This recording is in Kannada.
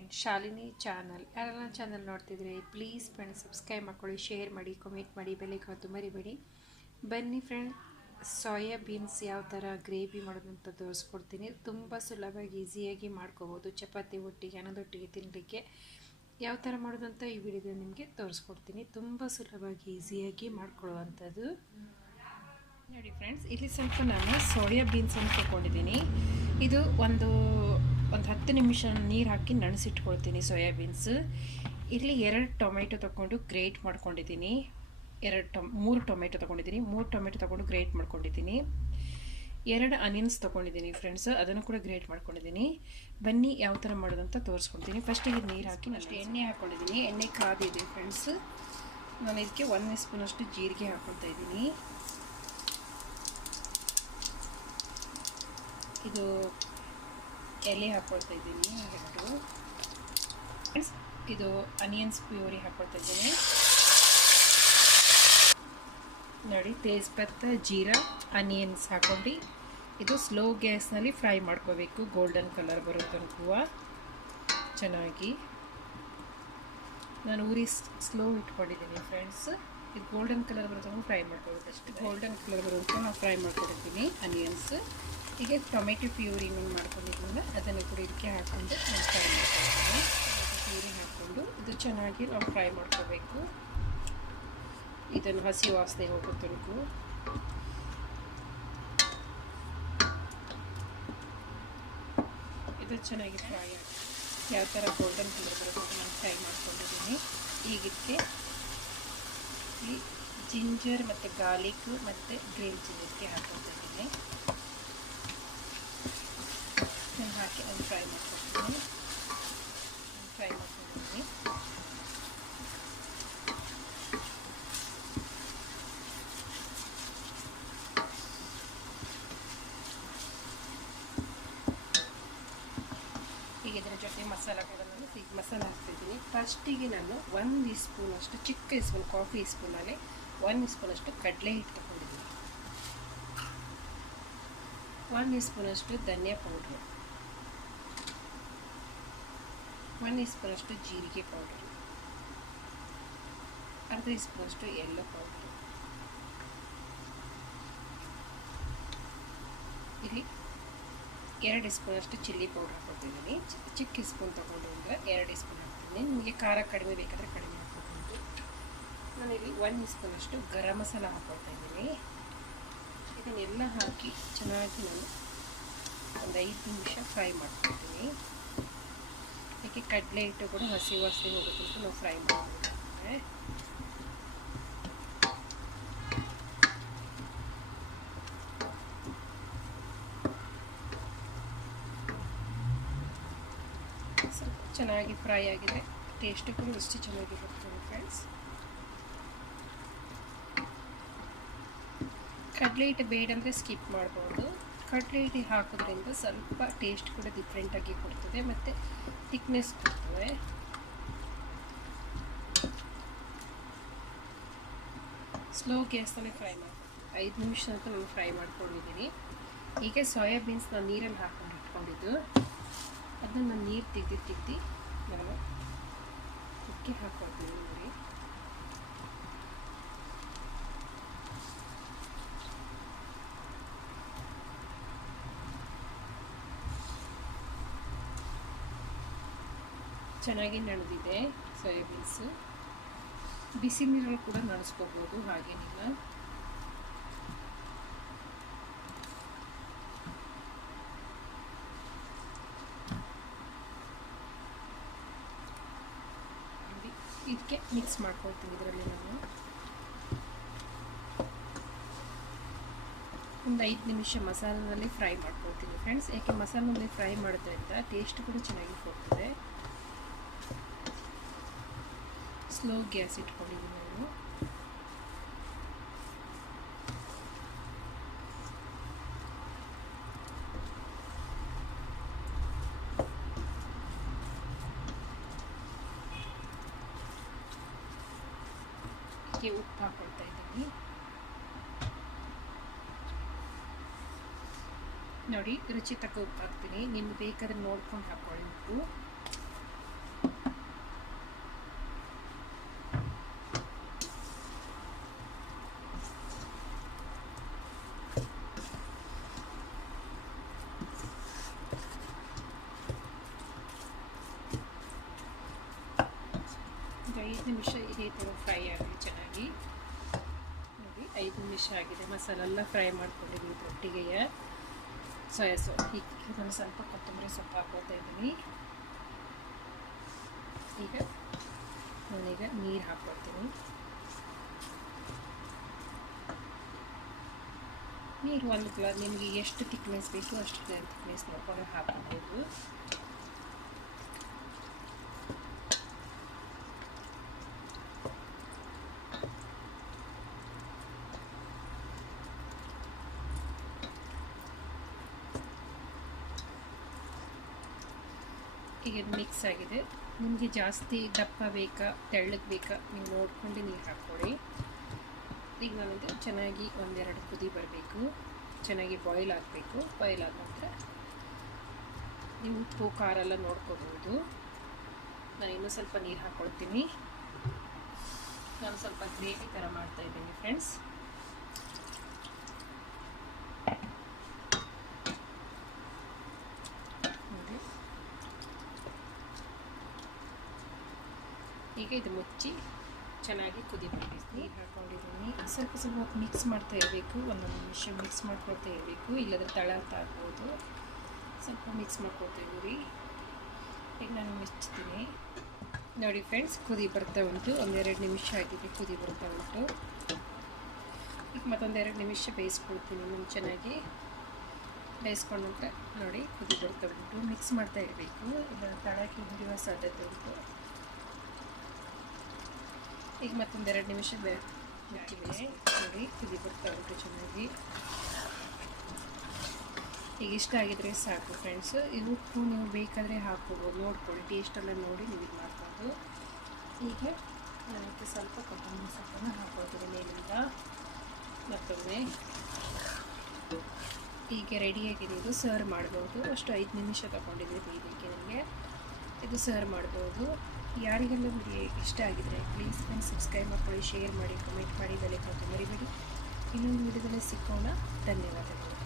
Friend Shalini channel. ಯಾರೆಲ್ಲ ಚಾನಲ್ ನೋಡ್ತಿದ್ರೆ ಪ್ಲೀಸ್ ಫ್ರೆಂಡ್ ಸಬ್ಸ್ಕ್ರೈಬ್ ಮಾಡ್ಕೊಳ್ಳಿ ಶೇರ್ ಮಾಡಿ ಕಮೆಂಟ್ ಮಾಡಿ ಬೆಲೆ ಹೊತ್ತು ಮರಿಬೇಡಿ. ಬನ್ನಿ ಫ್ರೆಂಡ್ ಸೋಯಾ ಬೀನ್ಸ್ ಯಾವ ಥರ ಗ್ರೇವಿ ಮಾಡೋದಂತ ತೋರಿಸ್ಕೊಡ್ತೀನಿ. ತುಂಬ ಸುಲಭವಾಗಿ ಈಸಿಯಾಗಿ ಮಾಡ್ಕೋಬೋದು. ಚಪಾತಿ ಒಟ್ಟಿಗೆ, ಅನ್ನದೊಟ್ಟಿಗೆ ತಿನ್ನಲಿಕ್ಕೆ ಯಾವ ಥರ ಮಾಡೋದಂತ ಈ ವಿಡಿಯೋ ನಿಮಗೆ ತೋರಿಸ್ಕೊಡ್ತೀನಿ. ತುಂಬ ಸುಲಭವಾಗಿ ಈಸಿಯಾಗಿ ಮಾಡ್ಕೊಳ್ಳುವಂಥದ್ದು. ನೋಡಿ ಫ್ರೆಂಡ್ಸ್ ಇಲ್ಲಿ ಸ್ವಲ್ಪ ನಾನು ಸೋಯಾ ಬೀನ್ಸನ್ನು ತೊಗೊಂಡಿದ್ದೀನಿ. ಇದು ಒಂದು ಹತ್ತು ನಿಮಿಷ ನೀರು ಹಾಕಿ ನೆನೆಸಿಟ್ಕೊಳ್ತೀನಿ ಸೋಯಾಬೀನ್ಸ್ ಇಲ್ಲಿ ಎರಡು ಟೊಮೆಟೊ ತೊಗೊಂಡು ಗ್ರೇಟ್ ಮಾಡ್ಕೊಂಡಿದ್ದೀನಿ. ಎರಡು ಟೊ, ಮೂರು ಟೊಮೆಟೊ ತೊಗೊಂಡಿದ್ದೀನಿ. ಮೂರು ಟೊಮೆಟೊ ತೊಗೊಂಡು ಗ್ರೇಟ್ ಮಾಡ್ಕೊಂಡಿದ್ದೀನಿ. ಎರಡು ಅನಿಯನ್ಸ್ ತೊಗೊಂಡಿದ್ದೀನಿ ಫ್ರೆಂಡ್ಸ್. ಅದನ್ನು ಕೂಡ ಗ್ರೇಟ್ ಮಾಡ್ಕೊಂಡಿದ್ದೀನಿ. ಬನ್ನಿ ಯಾವ ಥರ ಮಾಡೋದಂತ ತೋರಿಸ್ಕೊಡ್ತೀನಿ. ಫಸ್ಟಿಗೆ ನೀರು ಹಾಕಿ ಅಷ್ಟು ಎಣ್ಣೆ ಹಾಕ್ಕೊಂಡಿದ್ದೀನಿ ಎಣ್ಣೆ ಕಾದಿದೆ ಫ್ರೆಂಡ್ಸ್. ನಾನು ಇದಕ್ಕೆ ಒಂದು ಸ್ಪೂನಷ್ಟು ಜೀರಿಗೆ ಹಾಕ್ಕೊಳ್ತಾ ಇದ್ದೀನಿ. ಇದು ಎಲೆ ಹಾಕ್ಕೊಳ್ತಾ ಇದ್ದೀನಿ ಎರಡು ಇದು ಅನಿಯನ್ಸ್ ಪ್ಯೂರಿ ಹಾಕ್ಕೊಳ್ತಾ ಇದ್ದೀನಿ. ನೋಡಿ ತೇಜ್ಪತ್ತ ಜೀರಾ ಅನಿಯನ್ಸ್ ಹಾಕೊಂಡು ಇದು ಸ್ಲೋ ಗ್ಯಾಸ್ನಲ್ಲಿ ಫ್ರೈ ಮಾಡ್ಕೋಬೇಕು. ಗೋಲ್ಡನ್ ಕಲರ್ ಬರೋ ತನಕ ಚೆನ್ನಾಗಿ. ನಾನು ಊರಿ ಸ್ಲೋ ಇಟ್ಕೊಂಡಿದ್ದೀನಿ ಫ್ರೆಂಡ್ಸ್ ಇದು ಗೋಲ್ಡನ್ ಕಲರ್ ಬರೋ ತನಕ ಫ್ರೈ ಮಾಡ್ಕೋಬೇಕು ಅಷ್ಟು. ಗೋಲ್ಡನ್ ಕಲರ್ ಬರೋ ತನಕ ಫ್ರೈ ಮಾಡ್ಕೊಡ್ತೀನಿ ಅನಿಯನ್ಸ್ ಹೀಗೆ ಟೊಮೆಟೊ ಪ್ಯೂರಿ ಏನು ಮಾಡ್ಕೊಂಡಿದ್ವಲ್ಲ ಅದನ್ನು ಕೂಡ ಇದಕ್ಕೆ ಹಾಕ್ಕೊಂಡು ನಾನು ಮಾಡ್ಕೊಳ್ತೀನಿ ಪ್ಯೂರಿ ಹಾಕ್ಕೊಂಡು ಇದು ಚೆನ್ನಾಗಿ ನಾವು ಫ್ರೈ ಮಾಡ್ಕೋಬೇಕು ಇದನ್ನು ಹಸಿ ವಾಸನೆ ಹೋಗೋ ತನಕ. ಇದು ಚೆನ್ನಾಗಿ ಫ್ರೈ ಆಗುತ್ತೆ ಯಾವ ಥರ ಗೋಲ್ಡನ್ ಕಲರ್ ಬರೋದು ನಾನು ಫ್ರೈ ಮಾಡ್ಕೊಂಡಿದ್ದೀನಿ. ಈಗ ಇದಕ್ಕೆ ಜಿಂಜರ್ ಮತ್ತು ಗಾರ್ಲಿಕ್ ಮತ್ತು ಗ್ರೀನ್ ಚಿಲ್ಲಿಗೆ ಹಾಕ್ಕೊಳ್ತಾ ಇದ್ದೀನಿ ಹಾಕಿ ಅದು ಫ್ರೈ ಮಾಡ್ಕೊಳ್ತೀನಿ ಫ್ರೈ ಮಾಡ್ಕೊಂಡಿದ್ದೀನಿ ಈಗ ಇದರ ಜೊತೆ ಮಸಾಲ ಕೂಡ ನಾನು ಈಗ ಮಸಾಲ ಹಾಕ್ತಿದ್ದೀನಿ ಫಸ್ಟಿಗೆ ನಾನು ಒಂದು ಸ್ಪೂನ್ ಅಷ್ಟು ಚಿಕ್ಕ ಸ್ಪೂನ್ ಕಾಫಿ ಸ್ಪೂನಲ್ಲಿ ಒಂದು ಸ್ಪೂನಷ್ಟು ಕಡಲೆ ಹಿಟ್ಟು ತಗೊಂಡಿದ್ದೀನಿ ಒಂದು ಸ್ಪೂನಷ್ಟು ಧನಿಯಾ ಪೌಡ್ರು ಒಂದು ಸ್ಪೂನಷ್ಟು ಜೀರಿಗೆ ಪೌಡರ್ ಅರ್ಧ ಸ್ಪೂನಷ್ಟು ಎಲ್ಲೋ ಪೌಡರ್ ಇಲ್ಲಿ ಎರಡು ಸ್ಪೂನಷ್ಟು ಚಿಲ್ಲಿ ಪೌಡರ್ ಹಾಕೊತಿದ್ದೀನಿ ಚಿಕ್ಕ ಸ್ಪೂನ್ ತೊಗೊಂಡು ಅಂದರೆ ಎರಡು ಸ್ಪೂನ್ ಹಾಕ್ತೀನಿ ನಿಮಗೆ ಖಾರ ಕಡಿಮೆ ಬೇಕಾದರೆ ಕಡಿಮೆ ಹಾಕೋಬಹುದು ನಾನಿಲ್ಲಿ ಒಂದು ಸ್ಪೂನಷ್ಟು ಗರಂ ಮಸಾಲ ಹಾಕೊಳ್ತಾ ಇದ್ದೀನಿ ಇದನ್ನೆಲ್ಲ ಹಾಕಿ ಚೆನ್ನಾಗಿ ನಾನು ಒಂದು ಐದು ನಿಮಿಷ ಫ್ರೈ ಮಾಡ್ಕೊಳ್ತೀನಿ ಅದಕ್ಕೆ ಕಡಲೆ ಹಿಟ್ಟು ಕೂಡ ಹಸಿ ಹೋಗುತ್ತೆ ಹೋಗೋದಕ್ಕೆ ನಾವು ಫ್ರೈ ಮಾಡಬೇಕಾಗುತ್ತೆ ಸ್ವಲ್ಪ ಚೆನ್ನಾಗಿ ಫ್ರೈ ಆಗಿದೆ. ಟೇಸ್ಟ್ ಕೂಡ ಅಷ್ಟು ಬರ್ತದೆ ಫ್ರೆಂಡ್ಸ್ ಕಡಲೆ ಹಿಟ್ಟು ಬೇಡ ಅಂದರೆ ಸ್ಕಿಪ್ ಮಾಡ್ಬೋದು. ಕಡಲೆ ಹಿಟ್ಟು ಹಾಕೋದ್ರಿಂದ ಸ್ವಲ್ಪ ಟೇಸ್ಟ್ ಕೂಡ ಡಿಫ್ರೆಂಟಾಗಿ ಕೊಡ್ತದೆ. ಮತ್ತು ಥಿಕ್ನೆಸ್ ಕೊಡ್ತವೆ ಸ್ಲೋ ಗ್ಯಾಸಲ್ಲೇ ಫ್ರೈ ಮಾಡ್ತೀವಿ ಐದು ನಿಮಿಷ ಅಂತ ನಾನು ಫ್ರೈ ಮಾಡ್ಕೊಂಡಿದ್ದೀನಿ. ಹೀಗೆ ಸೋಯಾ ಬೀನ್ಸ್ ನಾನು ನೀರಲ್ಲಿ ಹಾಕೊಂಡು ಇಟ್ಕೊಂಡಿದ್ದು. ಅದನ್ನು ನಾನು ನೀರು ತೆಗೆದು ನಾನು ಉಕ್ಕಿ ಹಾಕ್ಕೊಳ್ತೀನಿ ನೋಡಿ. ಚೆನ್ನಾಗಿ ನಡೆದಿದೆ ಸೋಯಾಬೀನ್ಸು. ಬಿಸಿ ನೀರಲ್ಲಿ ಕೂಡ ನಡೆಸ್ಕೋಬೋದು, ಹಾಗೇನಿಲ್ಲ. ಇದಕ್ಕೆ ಮಿಕ್ಸ್ ಮಾಡ್ಕೊಳ್ತೀನಿ ಇದರಲ್ಲಿ ನಾನು. ಒಂದು ಐದು ನಿಮಿಷ ಮಸಾಲದಲ್ಲಿ ಫ್ರೈ ಮಾಡ್ಕೊಳ್ತೀನಿ ಫ್ರೆಂಡ್ಸ್ ಯಾಕೆ ಮಸಾಲದಲ್ಲಿ ಫ್ರೈ ಮಾಡೋದ್ರಿಂದ ಟೇಸ್ಟ್ ಕೂಡ ಚೆನ್ನಾಗಿ ಕೊಡ್ತದೆ ಸ್ಲೋ ಗ್ಯಾಸ್ ಇಟ್ಕೊಂಡಿದ್ದೀನಿ ನಾನು ಉಪ್ಪು ಹಾಕೊಳ್ತಾ ಇದ್ದೀನಿ. ನೋಡಿ, ರುಚಿ ತಕ್ಕ ಉಪ್ಪು ಹಾಕ್ತೀನಿ. ನಿಮ್ಗೆ ಬೇಕಾದ್ರೆ ನೋಡ್ಕೊಂಡು ಹಾಕೊಳ್ಳಿ ಉಪ್ಪು. ಐದು ನಿಮಿಷ ಇದೇ ಥರ ಫ್ರೈ ಆಗಲಿ ಚೆನ್ನಾಗಿ. ನೋಡಿ, ಐದು ನಿಮಿಷ ಆಗಿದೆ. ಮಸಾಲೆ ಎಲ್ಲ ಫ್ರೈ ಮಾಡ್ಕೊಂಡಿದ್ದೀನಿ ರೊಟ್ಟಿಗೆ. Soya sauce. ಈಗ ನಾನು ಸ್ವಲ್ಪ ಕೊತ್ತಂಬರಿ ಸೊಪ್ಪು ಹಾಕೋತಾ ಇದ್ದೀನಿ. ಈಗ ನಾನೀಗ ನೀರು ಹಾಕ್ಕೊಳ್ತೀನಿ ನೀರು ಒಂದು ಗ್ಲಾಸ್, ನಿಮಗೆ ಎಷ್ಟು ತಿಕ್ನೆಸ್ ಬೇಕು ಅಷ್ಟು ತಿಕ್ನೆಸ್ ನೋಡ್ಕೊಂಡು ಹಾಕ್ಬೋದು ಈಗ ಮಿಕ್ಸ್ ಆಗಿದೆ. ನಿಮಗೆ ಜಾಸ್ತಿ ದಪ್ಪ ಬೇಕಾ, ತೆಳ್ಳಗೆ ಬೇಕಾ ನೀವು ನೋಡ್ಕೊಂಡು ನೀರು ಹಾಕ್ಕೊಳ್ಳಿ ಈಗ ನಾನಿದು ಚೆನ್ನಾಗಿ ಒಂದೆರಡು ಕುದಿ ಬರಬೇಕು. ಚೆನ್ನಾಗಿ ಬಾಯ್ಲ್ ಆಗಬೇಕು. ಬಾಯ್ಲ್ ಆದ ನಂತರ ನೀವು ಉಪ್ಪು, ಖಾರ ಎಲ್ಲ ನೋಡ್ಕೋಬೋದು. ನಾನು ಇನ್ನೂ ಸ್ವಲ್ಪ ನೀರು ಹಾಕ್ಕೊಳ್ತೀನಿ ನಾನು ಸ್ವಲ್ಪ ಗ್ರೇವಿ ಥರ ಮಾಡ್ತಾಯಿದ್ದೀನಿ ಫ್ರೆಂಡ್ಸ್ ನೋಡಿ ಈಗ ಇದು ಮುಚ್ಚಿ ಚೆನ್ನಾಗಿ ಕುದಿ ಬರಬೇಕು ನೀರು ಹಾಕ್ಕೊಂಡಿದ್ದೀನಿ ಸ್ವಲ್ಪ ಸ್ವಲ್ಪ ಮಿಕ್ಸ್ ಮಾಡ್ತಾ ಇರಬೇಕು. ಒಂದೊಂದು ನಿಮಿಷ ಮಿಕ್ಸ್ ಮಾಡ್ಕೊಳ್ತಾ ಇರಬೇಕು. ಇಲ್ಲದ್ರೆ ತಳ ಅಂತ ಆಗ್ಬೋದು. ಸ್ವಲ್ಪ ಮಿಕ್ಸ್ ಮಾಡ್ಕೊಳ್ತಾ ಇದ್ದೀರಿ ಈಗ ನಾನು ಮುಚ್ತೀನಿ ನೋಡಿ ಫ್ರೆಂಡ್ಸ್ ಕುದಿ ಬರ್ತಾ ಉಂಟು. ಒಂದೆರಡು ನಿಮಿಷ ಆಗಿದೆ ಕುದಿ ಬರ್ತಾ ಉಂಟು. ಈಗ ಮತ್ತೊಂದೆರಡು ನಿಮಿಷ ಬೇಯಿಸ್ಕೊಳ್ತೀನಿ ನಾನು ಚೆನ್ನಾಗಿ. ಬೇಯಿಸ್ಕೊಂಡ ನೋಡಿ ಕುದಿ ಬರ್ತಾ ಉಂಟು. ಮಿಕ್ಸ್ ಮಾಡ್ತಾ ಇರಬೇಕು. ಇಲ್ಲ ತಳಕ್ಕೆ ಹಿಡಿಯುವ ಸಾಧ್ಯತೆ ಉಂಟು. ಈಗ ಮತ್ತೊಂದೆರಡು ನಿಮಿಷ ಬೇ ನೋಡಿ ಕುದಿ ಬರ್ತಾ ಉಂಟು ಚೆನ್ನಾಗಿ. ಈಗ ಇಷ್ಟ ಆಗಿದ್ರೆ ಸಾಕು ಫ್ರೆಂಡ್ಸು ಇದು ಉಪ್ಪು ನೀವು ಬೇಕಾದರೆ ಹಾಕ್ಕೋಬೋದು ನೋಡ್ಕೊಳ್ಳಿ ಟೇಸ್ಟೆಲ್ಲ ನೋಡಿ ನೀವು ಇದು ಮಾಡ್ಬೋದು. ಹೀಗೆ ಅದಕ್ಕೆ ಸ್ವಲ್ಪ ಕೊತ್ತಂಬರಿ ಸೊಪ್ಪನ್ನು ಹಾಕೋದ್ರೆ ಮೇಲಿಂದ. ಮತ್ತೊಮ್ಮೆ. ಈಗ ರೆಡಿಯಾಗಿದೆ ಇದು ಸರ್ವ್ ಮಾಡ್ಬೋದು. ಅಷ್ಟು ಐದು ನಿಮಿಷ ತಗೊಂಡಿದ್ದೀವಿ ಇದಕ್ಕೆ ನನಗೆ ಇದು ಸರ್ವ್ ಮಾಡ್ಬೋದು. ಯಾರಿಗೆಲ್ಲ ವಿಡಿಯೋ ಇಷ್ಟ ಆಗಿದ್ರೆ ಪ್ಲೀಸ್ ಫ್ರೆಂಡ್ಸ್ ಸಬ್ಸ್ಕ್ರೈಬ್ ಮಾಡ್ಕೊಳ್ಳಿ ಶೇರ್ ಮಾಡಿ ಕಮೆಂಟ್ ಮಾಡಿ, ಬೆಲೆ ಕೊಟ್ಟು ಮರಿಬೇಡಿ. ಇನ್ನೊಂದು ವಿಡಿಯೋದಲ್ಲಿ ಸಿಕ್ಕೋಣ. ಧನ್ಯವಾದಗಳು.